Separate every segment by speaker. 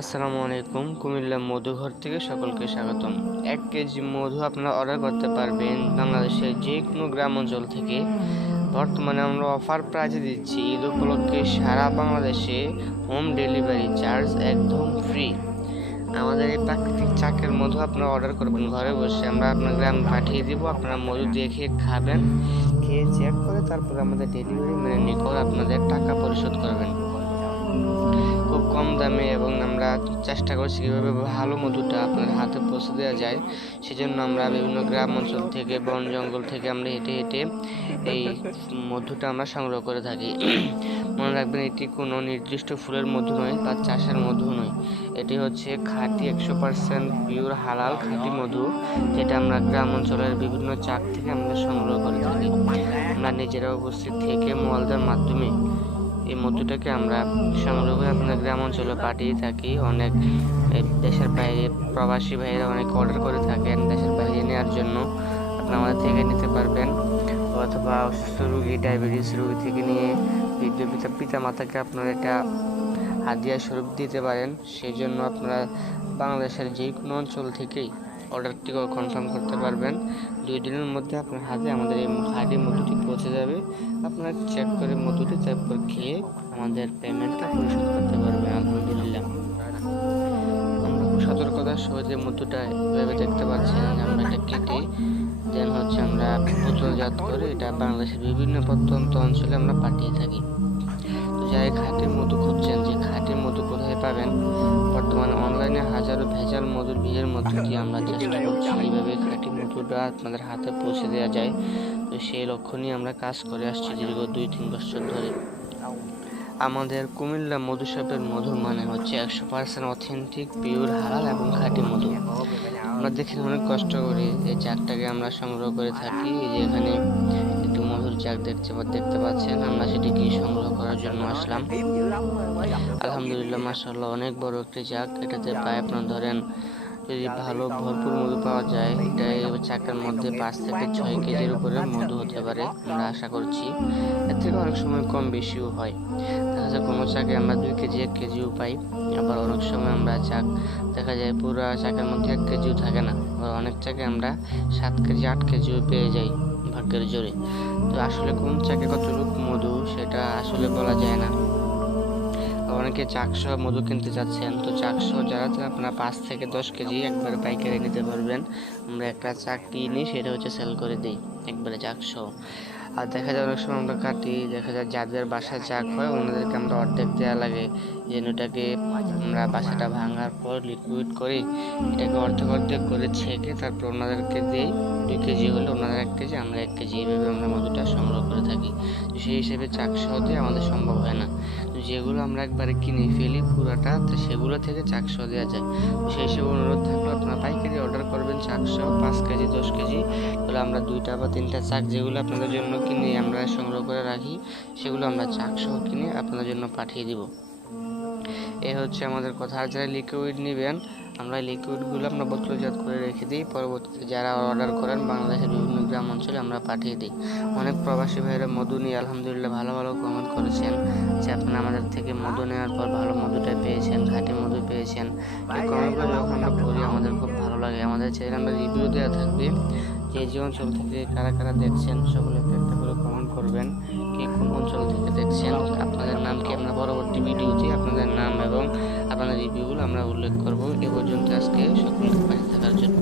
Speaker 1: আসসালামু আলাইকুম। কুমিল্লা মধুঘর থেকে সকলকে স্বাগতম। এক কেজি মধু আপনারা অর্ডার করতে পারবেন বাংলাদেশের যে কোনো গ্রাম অঞ্চল থেকে। বর্তমানে আমরা অফার প্রাইজে দিচ্ছি। ঈদ উপলক্ষে সারা বাংলাদেশে হোম ডেলিভারি চার্জ একদম ফ্রি আমাদের এই প্রাকৃতিক চাকের মধু আপনারা অর্ডার করবেন ঘরে বসে। আমরা আপনার গ্রাম পাঠিয়ে দিব, আপনারা মধু দেখে খাবেন, খেয়ে চেক করে তারপর আমাদের ডেলিভারি মেনে নিয়ে আপনাদের টাকা পরিশোধ করবেন। খুব কম দামে এবং আমরা চেষ্টা করছি কীভাবে ভালো মধুটা আপনার হাতে পৌঁছে দেওয়া যায়। সেজন্য আমরা বিভিন্ন গ্রাম অঞ্চল থেকে, বন জঙ্গল থেকে আমরা হেঁটে হেঁটে এই মধুটা আমরা সংগ্রহ করে থাকি। মনে রাখবেন এটি কোনো নির্দিষ্ট ফুলের মধু নয় বা চাষের মধু নয়। এটি হচ্ছে খাঁটি একশো পার্সেন্ট পিওর হালাল খাঁটি মধু, যেটা আমরা গ্রাম অঞ্চলের বিভিন্ন চাক থেকে আমরা সংগ্রহ করে থাকি। আমরা নিজেরা উপস্থিত থেকে মোয়ালদের মাধ্যমে এই মধুটাকে আমরা সংগ্রহ করে আপনার গ্রাম অঞ্চলে পাঠিয়ে থাকি। অনেক দেশের বাইরে প্রবাসী ভাইয়েরা অনেক অর্ডার করে থাকেন দেশের বাইরে নেওয়ার জন্য। আপনি আমাদের থেকে নিতে পারবেন। অথবা অসুস্থ রুগী ডায়াবেটিস রুগী থেকে নিয়ে বৃদ্ধ পিতা পিতা মাতাকে আপনারা এটা হাদিয়া স্বরূপ দিতে পারেন। সেই জন্য আপনারা বাংলাদেশের যে কোনো অঞ্চল থেকেই অর্ডারটি কনফার্ম করতে পারবেন। দুই দিনের মধ্যে আপনার হাতে আমাদের এই হাতে মধুটি পৌঁছে যাবে। আপনার চেক করে মধুটি তারপর খেয়ে আমাদের পেমেন্টটা পরিশোধ করতে পারবেন, আলহামদুলিল্লাহ। আমরা খুব সতর্কতার সহজে মধুটা এভাবে দেখতে পাচ্ছেন আমরা এটা কেটে দেন হচ্ছে আমরা বোতলজাত করে এটা বাংলাদেশের বিভিন্ন প্রত্যন্ত অঞ্চলে আমরা পাঠিয়ে থাকি। যাই খাঁটি মধু খুঁজছেন যে খাঁটি মধু কোথায় পাবেন? বর্তমানে অনলাইনে হাজারো ভেজাল মধুর ভিড়ের মধ্যে দিয়ে আমরা চেষ্টা করছি। এইভাবে খাঁটি মধুটা আপনাদের হাতে পৌঁছে দেওয়া যায়। তো সেই লক্ষ্য নিয়ে আমরা কাজ করে আসছি দীর্ঘ দুই তিন বছর ধরে। আমাদের কুমিল্লা মধু শপের মধু মানে হচ্ছে একশো পার্সেন্ট অথেন্টিক পিওর হালাল এবং খাঁটি মধু। আমরা দেখে অনেক কষ্ট করি। এই চারটাকে আমরা সংগ্রহ করে থাকি। যে এখানে চাক দেখতে দেখতে পাচ্ছেন, আমরা সেটিকে সংগ্রহ করার জন্য আসলাম। আলহামদুলিল্লাহ মাসাল্লাহ অনেক বড় একটি চাক এটাতে প্রায় আপনার ধরেন, যদি ভালো, ভরপুর মধু পাওয়া যায় এটা চাকের মধ্যে পাঁচ থেকে ছয় কেজির উপরে মধু হতে পারে, আমরা আশা করছি। এর থেকে অনেক সময় কম বেশিও হয়। দেখা যায় কোনো চাকে আমরা দুই কেজি, এক কেজিও পাই। আবার অনেক সময় আমরা চাক, দেখা যায় পুরো চাকের মধ্যে এক কেজিও থাকে না। আবার অনেক চাকে আমরা সাত কেজি, আট কেজিও পেয়ে যাই ভাগ্যের জোরে। তো আসলে কোন চাকে কতটুকু মধু, সেটা আসলে বলা যায় না। অনেকে চাকসহ মধু কিনতে চাচ্ছেন, তো চাকসহ যারা আপনারা পাঁচ থেকে দশ কেজি একবারে পাইকারি নিতে পারবেন। আমরা একটা চাক কিনি, সেটা হচ্ছে সেল করে দিই, একবারে চাকসহ। আর দেখা যায় অনেক সময় আমরা কাটি, দেখা যায় যাদের বাসায় চাক হয়, ওনাদেরকে আমরা অর্ধেক দেওয়া লাগে। যেন এটাকে আমরা বাসাটা ভাঙার পর লিকুইড করি, এটাকে অর্ধেক অর্ধেক করে ছেঁকে তারপর ওনাদেরকে দিই। দুই কেজি হলে ওনাদের এক কেজি, আমরা এক কেজি। এইভাবে আমরা মধুটা সংগ্রহ করে থাকি। সেই হিসেবে চাক সহ দিয়ে আমাদের সম্ভব হয় না। যেগুলো আমরা একবারে কিনে ফেলি পুরাটা, তো সেগুলো থেকে চাক সহ দেওয়া যায়। সেই হিসেবে অনুরোধ থাকল আপনারা পাইকারি অর্ডার করবেন চাক সহ পাঁচ কেজি, দশ কেজি। তাহলে আমরা দুইটা বা তিনটা চাক যেগুলো আপনাদের জন্য কিনে আমরা সংগ্রহ করে রাখি, সেগুলো আমরা চাক সহ কিনে আপনাদের জন্য পাঠিয়ে দিব। এ হচ্ছে আমাদের কথা। আর যারা লিকুইড নেবেন, আমরা লিকুইডগুলো আমরা বোতলজাত করে রেখে দিই। পরবর্তীতে যারা অর্ডার করেন, বাংলাদেশের বিভিন্ন গ্রাম অঞ্চলে আমরা পাঠিয়ে দিই। অনেক প্রবাসী ভাইয়েরা মধু নিয়ে আলহামদুলিল্লাহ ভালো ভালো কমেন্ট করেছেন যে আপনারা আমাদের থেকে মধু নেওয়ার পর ভালো মধুটা পেয়েছেন ঘাটি মধু পেয়েছেন। এই কমেন্টগুলো যখন আমরা পড়ি, আমাদের খুব ভালো লাগে। আমাদের চ্যানেলে রিভিউ দেওয়া থাকবে যে যে অঞ্চল থেকে কারা কারা দেখছেন, সকলে একটা করে কমেন্ট করবেন কে কোন অঞ্চল থেকে দেখছেন, আপনাদের নাম কি আমরা পরবর্তী ভিডিওতে আপনাদের নাম এবং আপনাদের রিভিউগুলো আমরা উল্লেখ করব। এ পর্যন্ত আজকে সকলকে পাশে থাকার জন্য।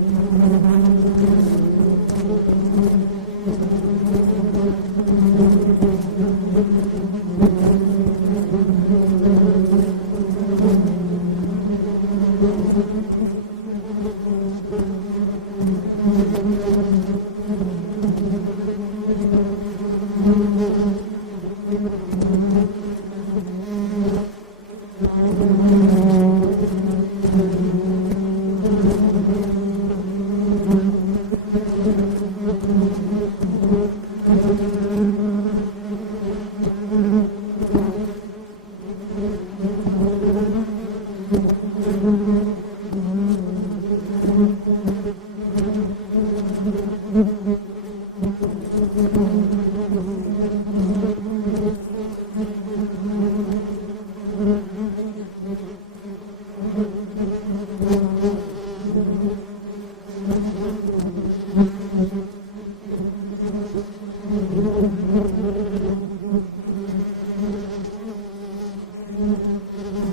Speaker 2: Mm-hmm.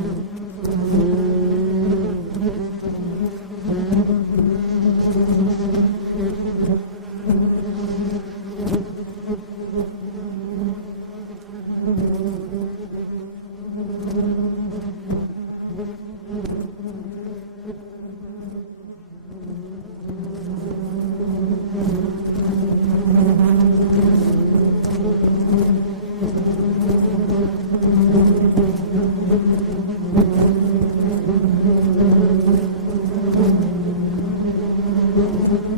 Speaker 2: Thank you.